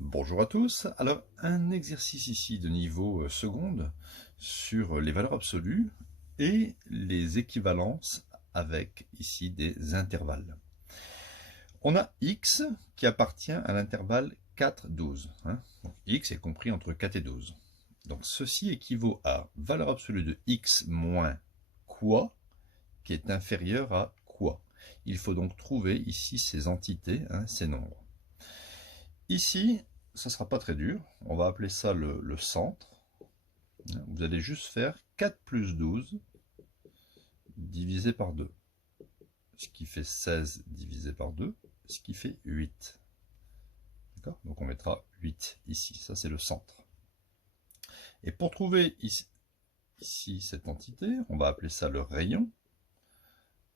Bonjour à tous. Alors, un exercice ici de niveau seconde sur les valeurs absolues et les équivalences avec ici des intervalles. On a x qui appartient à l'intervalle 4-12. Donc, x est compris entre 4 et 12. Donc, ceci équivaut à valeur absolue de x moins quoi qui est inférieur à quoi. Il faut donc trouver ici ces entités, ces nombres. Ici, ça ne sera pas très dur. On va appeler ça le centre. Vous allez juste faire 4 plus 12 divisé par 2. Ce qui fait 16 divisé par 2, ce qui fait 8. D'accord? Donc on mettra 8 ici. Ça, c'est le centre. Et pour trouver ici cette entité, on va appeler ça le rayon.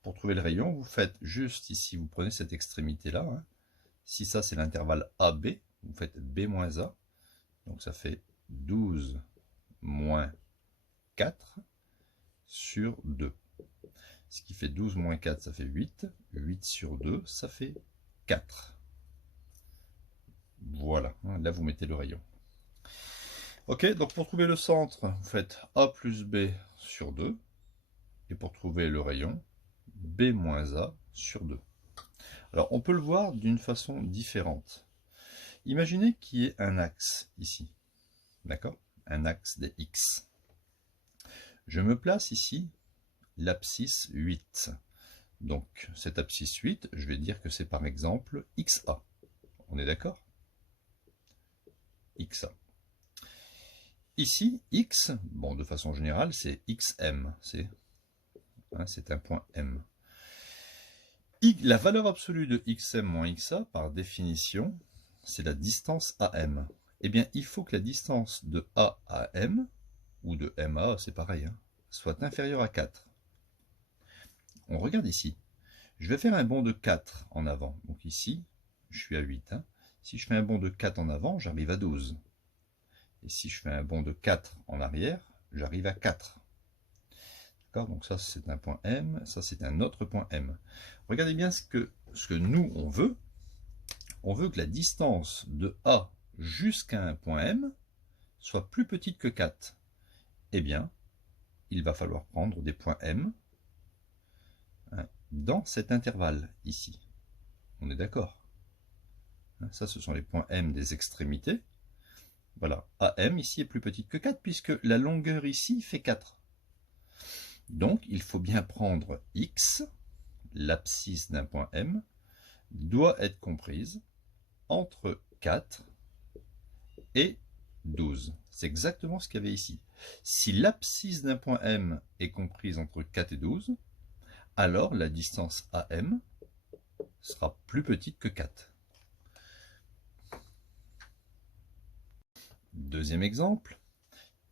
Pour trouver le rayon, vous faites juste ici, vous prenez cette extrémité-là. Si ça, c'est l'intervalle AB, vous faites B moins A. Donc ça fait 12 moins 4 sur 2. Ce qui fait 12 moins 4, ça fait 8. 8 sur 2, ça fait 4. Voilà, là vous mettez le rayon. Ok, donc pour trouver le centre, vous faites A plus B sur 2. Et pour trouver le rayon, B moins A sur 2. Alors on peut le voir d'une façon différente. Imaginez qu'il y ait un axe ici. D'accord? Un axe des X. Je me place ici l'abscisse 8. Donc cette abscisse 8, je vais dire que c'est par exemple XA. On est d'accord? XA. Ici, X, bon, de façon générale, c'est XM. C'est un point M. La valeur absolue de XM moins XA, par définition, c'est la distance AM. Eh bien, il faut que la distance de A à M, ou de M à A, c'est pareil, soit inférieure à 4. On regarde ici. Je vais faire un bond de 4 en avant. Donc ici, je suis à 8. Si je fais un bond de 4 en avant, j'arrive à 12. Et si je fais un bond de 4 en arrière, j'arrive à 4. D'accord? Donc ça, c'est un point M. Ça, c'est un autre point M. Regardez bien ce que nous, on veut. On veut que la distance de A jusqu'à un point M soit plus petite que 4. Eh bien, il va falloir prendre des points M dans cet intervalle ici. On est d'accord? Ça, ce sont les points M des extrémités. Voilà, AM ici est plus petite que 4 puisque la longueur ici fait 4. Donc, il faut bien prendre X, l'abscisse d'un point M, doit être comprise entre 4 et 12. C'est exactement ce qu'il y avait ici. Si l'abscisse d'un point M est comprise entre 4 et 12, alors la distance AM sera plus petite que 4. Deuxième exemple,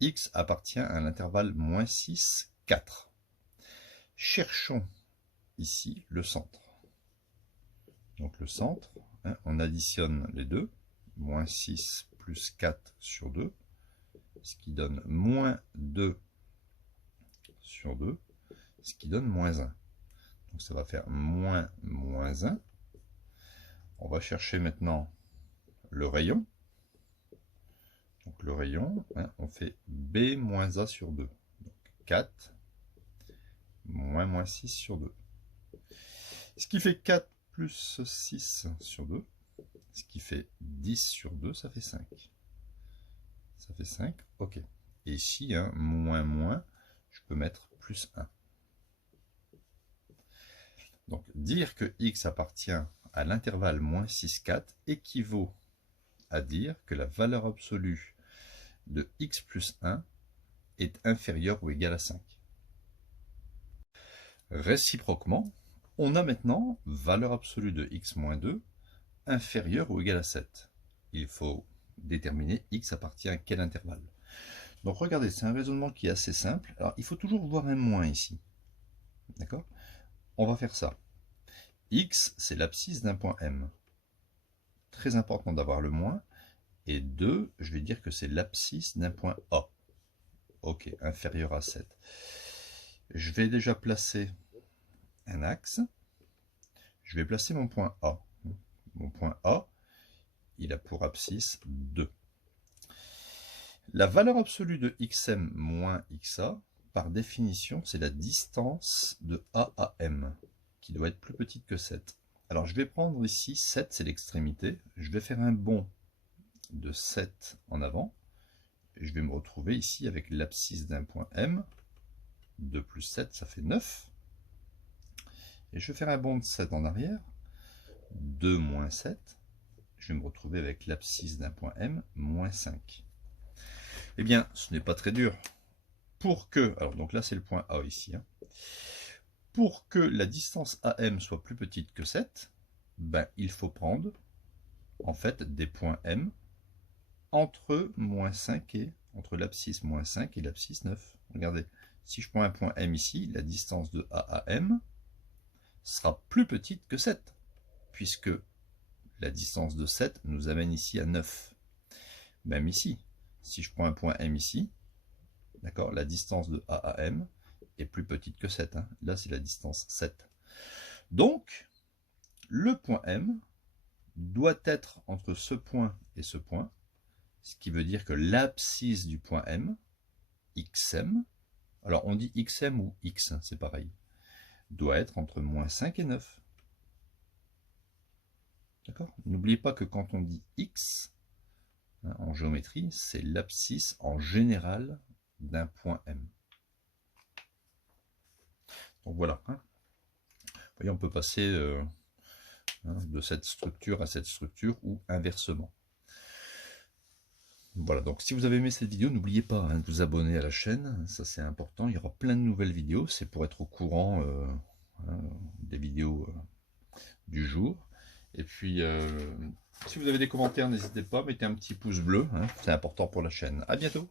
X appartient à l'intervalle moins 6, 4. Cherchons ici le centre. Donc le centre, on additionne les deux, moins 6 plus 4 sur 2, ce qui donne moins 2 sur 2, ce qui donne moins 1. Donc ça va faire moins 1. On va chercher maintenant le rayon. Donc le rayon, on fait B moins A sur 2. Donc 4 moins 6 sur 2. Ce qui fait 4 plus 6 sur 2. Ce qui fait 10 sur 2, ça fait 5. Ça fait 5, ok. Et ici, moins, je peux mettre plus 1. Donc, dire que x appartient à l'intervalle moins 6, 4 équivaut à dire que la valeur absolue de x plus 1 est inférieure ou égale à 5. Réciproquement, on a maintenant valeur absolue de x moins 2 inférieure ou égale à 7. Il faut déterminer x appartient à quel intervalle. Donc regardez, c'est un raisonnement qui est assez simple. Alors il faut toujours voir un moins ici. D'accord? On va faire ça. X, c'est l'abscisse d'un point M. Très important d'avoir le moins. Et 2, je vais dire que c'est l'abscisse d'un point A. Ok, inférieur à 7. Je vais déjà placer un axe. Je vais placer mon point A. Mon point A, il a pour abscisse 2. La valeur absolue de xm moins xa, par définition, c'est la distance de A à M, qui doit être plus petite que 7. Alors je vais prendre ici 7, c'est l'extrémité. Je vais faire un bond de 7 en avant. Et je vais me retrouver ici avec l'abscisse d'un point M. 2 plus 7, ça fait 9. Et je vais faire un bond de 7 en arrière. 2 moins 7. Je vais me retrouver avec l'abscisse d'un point M, moins 5. Eh bien, ce n'est pas très dur. Pour que, alors donc là c'est le point A ici, hein. Pour que la distance AM soit plus petite que 7, ben, il faut prendre en fait des points M entre moins 5 et entre l'abscisse moins 5 et l'abscisse 9. Regardez, si je prends un point M ici, la distance de A à M sera plus petite que 7, puisque la distance de 7 nous amène ici à 9. Même ici, si je prends un point M ici, d'accord, la distance de A à M est plus petite que 7. Hein. Là, c'est la distance 7. Donc, le point M doit être entre ce point et ce point, ce qui veut dire que l'abscisse du point M, xm, alors on dit xm ou x, hein, c'est pareil, doit être entre moins 5 et 9. D'accord ? N'oubliez pas que quand on dit x, hein, en géométrie, c'est l'abscisse en général d'un point M. Donc voilà. Hein. Vous voyez, on peut passer de cette structure à cette structure ou inversement. Voilà, donc si vous avez aimé cette vidéo, n'oubliez pas de vous abonner à la chaîne, ça c'est important, il y aura plein de nouvelles vidéos, c'est pour être au courant des vidéos du jour. Et puis, si vous avez des commentaires, n'hésitez pas, mettez un petit pouce bleu, hein, c'est important pour la chaîne. À bientôt.